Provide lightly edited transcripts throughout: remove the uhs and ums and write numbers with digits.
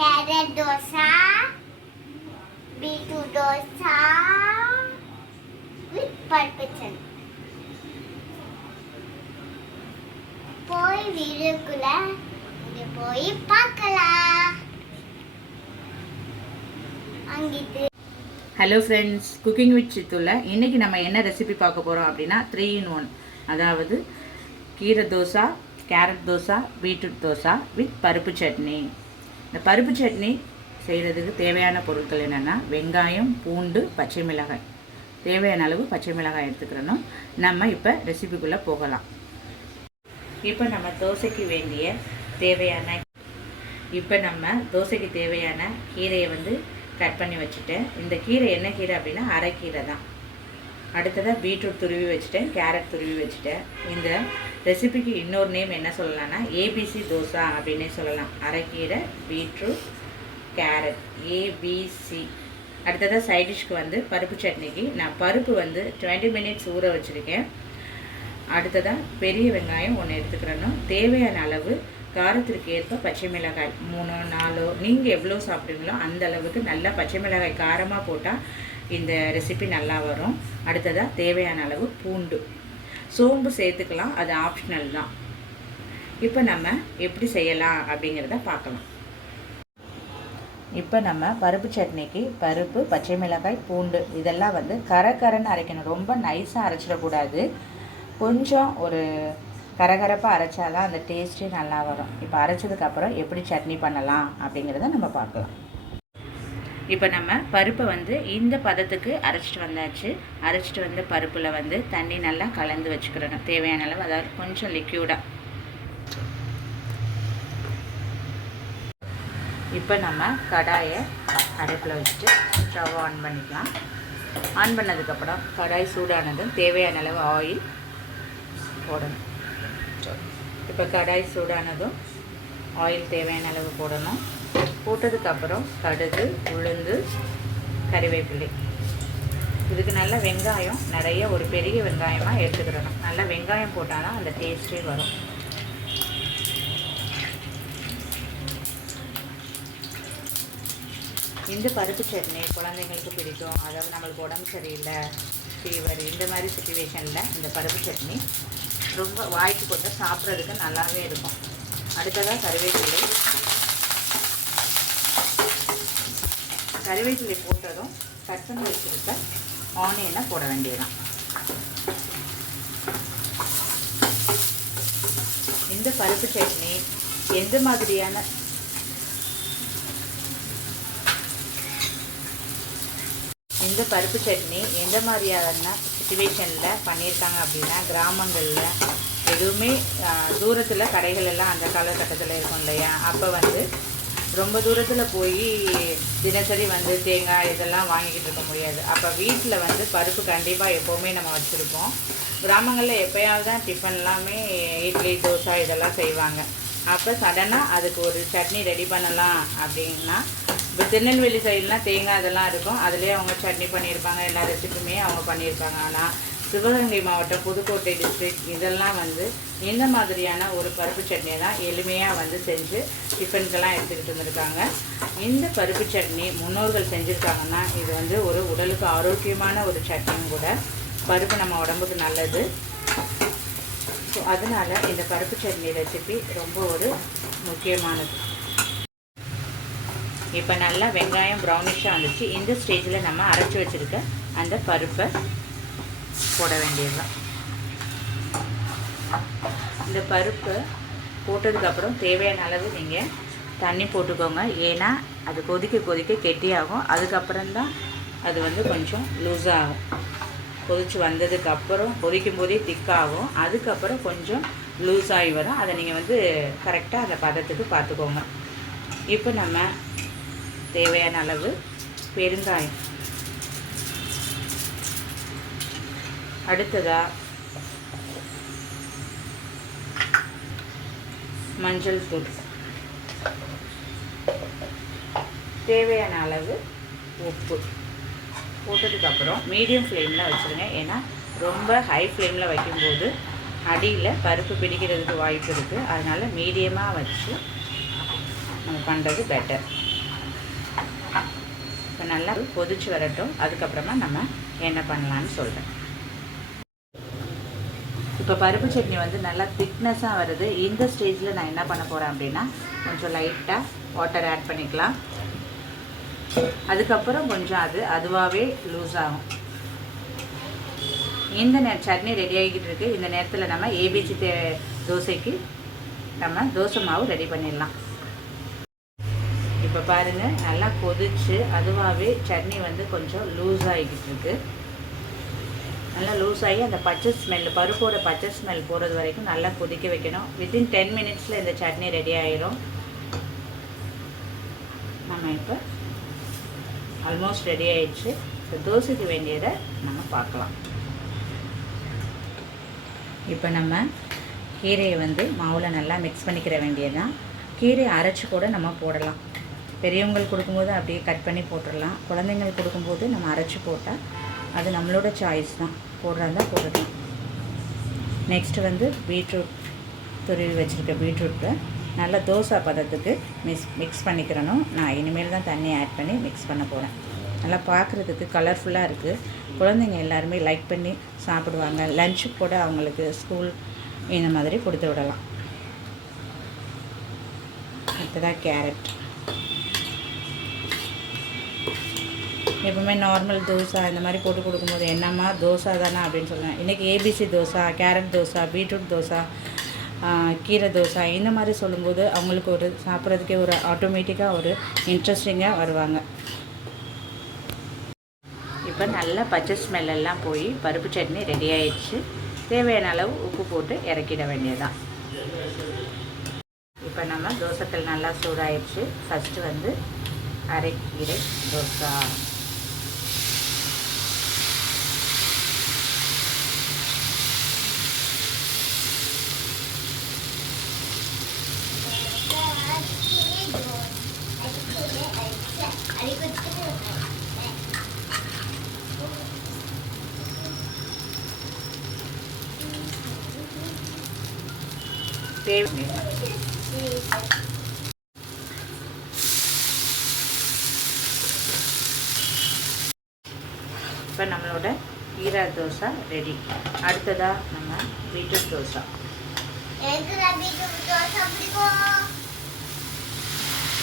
carrot dosa, beetroot dosa with purple chutney. போய் வீடுக்குள்ள இங்க போய் பார்க்கலாம். அங்கிட்டு ஹலோ ஃப்ரெண்ட்ஸ், குக்கிங் வித் சித்துல இன்றைக்கி நம்ம என்ன ரெசிபி பார்க்க போகிறோம் அப்படின்னா 3 in 1. அதாவது கீரை dosa, carrot dosa, beetroot dosa with பருப்பு சட்னி. இந்த பருப்பு சட்னி செய்கிறதுக்கு தேவையான பொருட்கள் என்னென்னா வெங்காயம், பூண்டு, பச்சை மிளகாய். தேவையான அளவு பச்சை மிளகாய் எடுத்துக்கிறணும். நம்ம இப்போ ரெசிபிக்குள்ளே போகலாம். இப்போ நம்ம தோசைக்கு தேவையான கீரையை கட் பண்ணி வச்சுட்டேன். இந்த கீரை என்ன கீரை அப்படின்னா அரைக்கீரை தான். அடுத்ததாக பீட்ரூட் துருவி வச்சுட்டேன், கேரட் துருவி வச்சுட்டேன். இந்த ரெசிபிக்கு இன்னொரு நேம் என்ன சொல்லலாம்னா ஏபிசி தோசை அப்படின்னே சொல்லலாம். அரைக்கீரை, பீட்ரூட், கேரட், ஏபிசி. அடுத்ததாக சைடிஷ்க்கு பருப்பு சட்னிக்கு நான் பருப்பு 20 minutes ஊற வச்சுருக்கேன். அடுத்ததாக பெரிய வெங்காயம் 1 எடுத்துக்கிறணும். தேவையான அளவு காரத்திற்கு ஏற்ப பச்சை மிளகாய் 3-4 நீங்கள் எவ்வளோ சாப்பிடுவீங்களோ அந்த அளவுக்கு நல்லா பச்சை மிளகாய் காரமாக போட்டால் இந்த ரெசிபி நல்லா வரும். அடுத்ததாக தேவையான அளவு பூண்டு, சோம்பு சேர்த்துக்கலாம், அது ஆப்ஷனல் தான். இப்போ நம்ம எப்படி செய்யலாம் அப்படிங்கிறத பார்க்கலாம். இப்போ நம்ம பருப்பு சட்னிக்கு பருப்பு, பச்சை மிளகாய், பூண்டு இதெல்லாம் கரன்னு அரைக்கணும். ரொம்ப நைஸாக அரைச்சிடக்கூடாது. கொஞ்சம் ஒரு கரகரப்பாக அரைச்சாதான் அந்த டேஸ்ட்டே நல்லா வரும். இப்போ அரைச்சதுக்கப்புறம் எப்படி சட்னி பண்ணலாம் அப்படிங்கிறத நம்ம பார்க்கலாம். இப்போ நம்ம பருப்பை இந்த பதத்துக்கு அரைச்சிட்டு வந்தாச்சு. அரைச்சிட்டு வந்த பருப்பில் தண்ணி நல்லா கலந்து வச்சுக்கிறணும். தேவையான அளவு, அதாவது கொஞ்சம் லிக்யூடாக. இப்போ நம்ம கடாயை அடுப்பில் வச்சுட்டு ஸ்டவ் ஆன் பண்ணிக்கலாம். ஆன் பண்ணதுக்கப்புறம் கடாய் சூடானதும் தேவையான அளவு ஆயில் போடணும். இப்போ கடாய் சூடானதும் ஆயில் தேவையான அளவு போடணும். போட்டதுக்கப்புறம் கடுகு, உளுந்து, கறிவேப்பிலை. இதுக்கு நல்ல வெங்காயம் நிறைய ஒரு பெரிய வெங்காயமாக எடுத்துக்கிடணும். நல்லா வெங்காயம் போட்டால் தான் அந்த டேஸ்ட்டே வரும். இந்த பருப்பு சட்னி குழந்தைங்களுக்கு பிடிக்கும். அதாவது நம்மளுக்கு உடம்பு சரியில்லை, ஃபீவர், இந்த மாதிரி சுச்சுவேஷனில் இந்த பருப்பு சட்னி ரொம்ப வாய்க்கு போட்டு சாப்பிட்றதுக்கு நல்லாவே இருக்கும். அடுத்ததாக கறிவேப்பிலை போட்டதும் கட் பண்ணி வச்சுருக்க ஆனியனை போட வேண்டியதுதான். இந்த பருப்பு சட்னி எந்த மாதிரியான சுச்சுவேஷனில் பண்ணியிருக்காங்க அப்படின்னா தேங்காய் எதுவுமே தூரத்தில் கடைகள் எல்லாம் அந்த காலகட்டத்தில் இருக்கும் இல்லையா, அப்போ ரொம்ப தூரத்தில் போய் தினசரி தேங்காய் இதெல்லாம் வாங்கிக்கிட்டு இருக்க முடியாது. அப்போ வீட்டில் பருப்பு கண்டிப்பாக எப்போவுமே நம்ம வச்சுருப்போம். கிராமங்களில் எப்போயாவது தான் டிஃபன் எல்லாமே இட்லி, தோசை இதெல்லாம் செய்வாங்க. அப்போ சடனாக அதுக்கு ஒரு சட்னி ரெடி பண்ணலாம் அப்படின்னா, இப்போ திருநெல்வேலி சைட்லாம் தேங்காய் இதெல்லாம் இருக்கும், அதிலே அவங்க சட்னி பண்ணியிருப்பாங்க. எல்லா ரெசிபியுமே அவங்க பண்ணியிருப்பாங்க. ஆனால் சிவகங்கை மாவட்டம், புதுக்கோட்டை டிஸ்ட்ரிக்ட் இதெல்லாம் இந்த மாதிரியான ஒரு பருப்பு சட்னியை தான் எளிமையாக செஞ்சு டிஃபனுக்கெல்லாம் எடுத்துக்கிட்டு இருந்திருக்காங்க. இந்த பருப்பு சட்னி முன்னோர்கள் செஞ்சுருக்காங்கன்னா இது ஒரு உடலுக்கு ஆரோக்கியமான ஒரு சட்னியும் கூட. பருப்பு நம்ம உடம்புக்கு நல்லது. ஸோ அதனால் இந்த பருப்பு சட்னி ரெசிபி ரொம்ப ஒரு முக்கியமானது. இப்போ நல்லா வெங்காயம் ப்ரௌனிஷாக வந்துச்சு. இந்த ஸ்டேஜில் நம்ம அரைச்சி வச்சுருக்க அந்த பருப்பை போட வேண்டியதுதான். இந்த பருப்பை போட்டதுக்கப்புறம் தேவையான அளவு நீங்கள் தண்ணி போட்டுக்கோங்க. ஏன்னா அது கொதிக்க கெட்டியாகும். அதுக்கப்புறம்தான் அது கொஞ்சம் லூஸாகும். கொதித்து வந்ததுக்கப்புறம் கொதிக்கும் போதே திக்காகும். அதுக்கப்புறம் கொஞ்சம் லூஸாகி வரும். அதை நீங்கள் கரெக்டாக அந்த பதத்துக்கு பார்த்துக்கோங்க. இப்போ நம்ம தேவையான அளவு பெருங்காயம், அடுத்ததாக மஞ்சள் தூள், தேவையான அளவு உப்பு போட்டதுக்கப்புறம் மீடியம் ஃப்ளேமில் வச்சுருங்க. ஏன்னா ரொம்ப ஹை ஃப்ளேமில் வைக்கும்போது அடியில் பருப்பு பிடிக்கிறதுக்கு வாய்ப்பு இருக்குது. அதனால் மீடியமாக வச்சு நம்ம பண்ணுறது பெட்டர். இப்போ நல்லா கொதிச்சு வரட்டும். அதுக்கப்புறமா நம்ம என்ன பண்ணலான்னு சொல்கிறேன். இப்போ பருப்பு சட்னி வந்து நல்லா திக்னஸாக வருது. இந்த ஸ்டேஜில் நான் என்ன பண்ண போகிறேன் அப்படின்னா, கொஞ்சம் லைட்டாக வாட்டர் ஆட் பண்ணிக்கலாம். அதுக்கப்புறம் கொஞ்சம் அதுவாகவே லூஸ் ஆகும். இந்த சட்னி ரெடி ஆகிக்கிட்டு இருக்குது. இந்த நேரத்தில் நம்ம ஏபிசி தோசைக்கு நம்ம தோசை மாவு ரெடி பண்ணிடலாம். இப்போ பாருங்கள், நல்லா கொதிச்சு அதுவாகவே சட்னி வந்து கொஞ்சம் லூஸ் ஆகிக்கிட்டு இருக்கு. நல்லா லூஸ் ஆகி அந்த பச்சை ஸ்மெல், பருப்போட பச்சை ஸ்மெல் போகிறது வரைக்கும் நல்லா கொதிக்க வைக்கணும். வித்தின் 10 மினிட்ஸில் இந்த சட்னி ரெடி ஆகிடும். நம்ம இப்போ ஆல்மோஸ்ட் ரெடி ஆகிடுச்சு. இப்போ தோசைக்கு வேண்டியதை நம்ம பார்க்கலாம். இப்போ நம்ம கீரையை வந்து மாவில் நல்லா மிக்ஸ் பண்ணிக்கிற வேண்டியதுதான். கீரையை அரைச்சி கூட நம்ம போடலாம். பெரியவங்களுக்கு கொடுக்கும்போது அப்படியே கட் பண்ணி போட்டுடலாம். குழந்தைங்களுக்கு கொடுக்கும்போது நம்ம அரைச்சி போட்டால் அது நம்மளோட சாய்ஸ் தான். போடுறதா போடலாம். நெக்ஸ்ட்டு வந்து பீட்ரூட், துருவி வச்சுருக்க பீட்ரூட்டை நல்லா தோசை பதத்துக்கு மிக்ஸ் பண்ணிக்கிறணும். நான் இனிமேல் தான் தண்ணி ஆட் பண்ணி மிக்ஸ் பண்ண போகிறேன். நல்லா பார்க்குறதுக்கு கலர்ஃபுல்லாக இருக்குது. குழந்தைங்க எல்லாருமே லைக் பண்ணி சாப்பிடுவாங்க. லஞ்சுக்கு கூட அவங்களுக்கு ஸ்கூல் இந்த மாதிரி கொடுத்து விடலாம். அடுத்ததாக கேரட். எப்பவுமே நார்மல் தோசை இந்த மாதிரி போட்டு கொடுக்கும்போது என்னம்மா தோசை தானே அப்படின்னு சொல்லுவேன். இன்றைக்கி ABC dosa, carrot dosa, beetroot dosa, கீரை தோசை இந்த மாதிரி சொல்லும்போது அவங்களுக்கு ஒரு சாப்பிட்றதுக்கே ஒரு ஆட்டோமேட்டிக்காக ஒரு இன்ட்ரெஸ்டிங்காக வருவாங்க. இப்போ நல்லா பச்சை ஸ்மெல்லாம் போய் பருப்பு சட்னி ரெடி ஆயிடுச்சு. தேவையான அளவு உப்பு போட்டு இறக்கிட வேண்டியதுதான். இப்போ நம்ம தோசைக்கல் நல்லா சூடாயிடுச்சு. ஃபஸ்ட்டு வந்து அரைக்கீரை தோசை. இப்போ நம்மளோட கீரை தோசை ரெடி. அடுத்ததாக நம்ம பீட்ரூட் தோசை.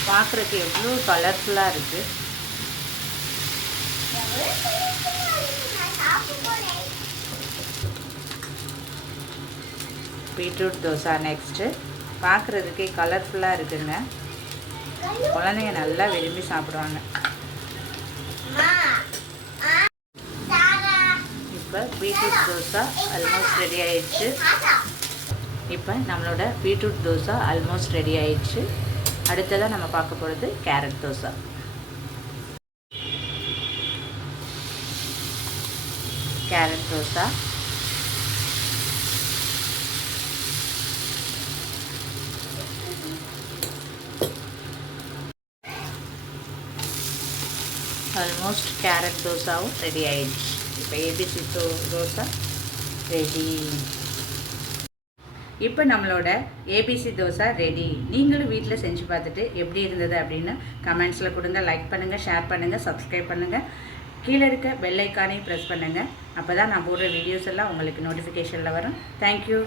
பார்க்குறதுக்கு எவ்வளோ கலர்ஃபுல்லாக இருக்குது. Beetroot dosa next. பார்க்குறதுக்கே கலர்ஃபுல்லாக இருக்குங்க. குழந்தைங்க நல்லா விரும்பி சாப்பிடுவாங்க. இப்போ பீட்ரூட் தோசை ஆல்மோஸ்ட் ரெடி ஆயிடுச்சு. இப்போ நம்மளோட பீட்ரூட் தோசை ஆல்மோஸ்ட் ரெடி ஆயிடுச்சு. அடுத்ததாக நம்ம பார்க்க போகிறது carrot dosa. Carrot dosa almost carrot தோசாவும் ரெடி ஆயிடுச்சு. இப்போ ஏபிசி தோசை ரெடி. இப்போ நம்மளோட ஏபிசி தோசை ரெடி. நீங்களும் வீட்டில் செஞ்சு பார்த்துட்டு எப்படி இருந்தது அப்படின்னு கமெண்ட்ஸில் கொடுங்க. லைக் பண்ணுங்கள், ஷேர் பண்ணுங்கள், சப்ஸ்கிரைப் பண்ணுங்கள். கீழே இருக்க பெல் ஐக்கானையும் ப்ரெஸ் பண்ணுங்கள். அப்போ தான் நான் போடுற வீடியோஸ் எல்லாம் உங்களுக்கு நோட்டிஃபிகேஷனில் வரும். தேங்க்யூ.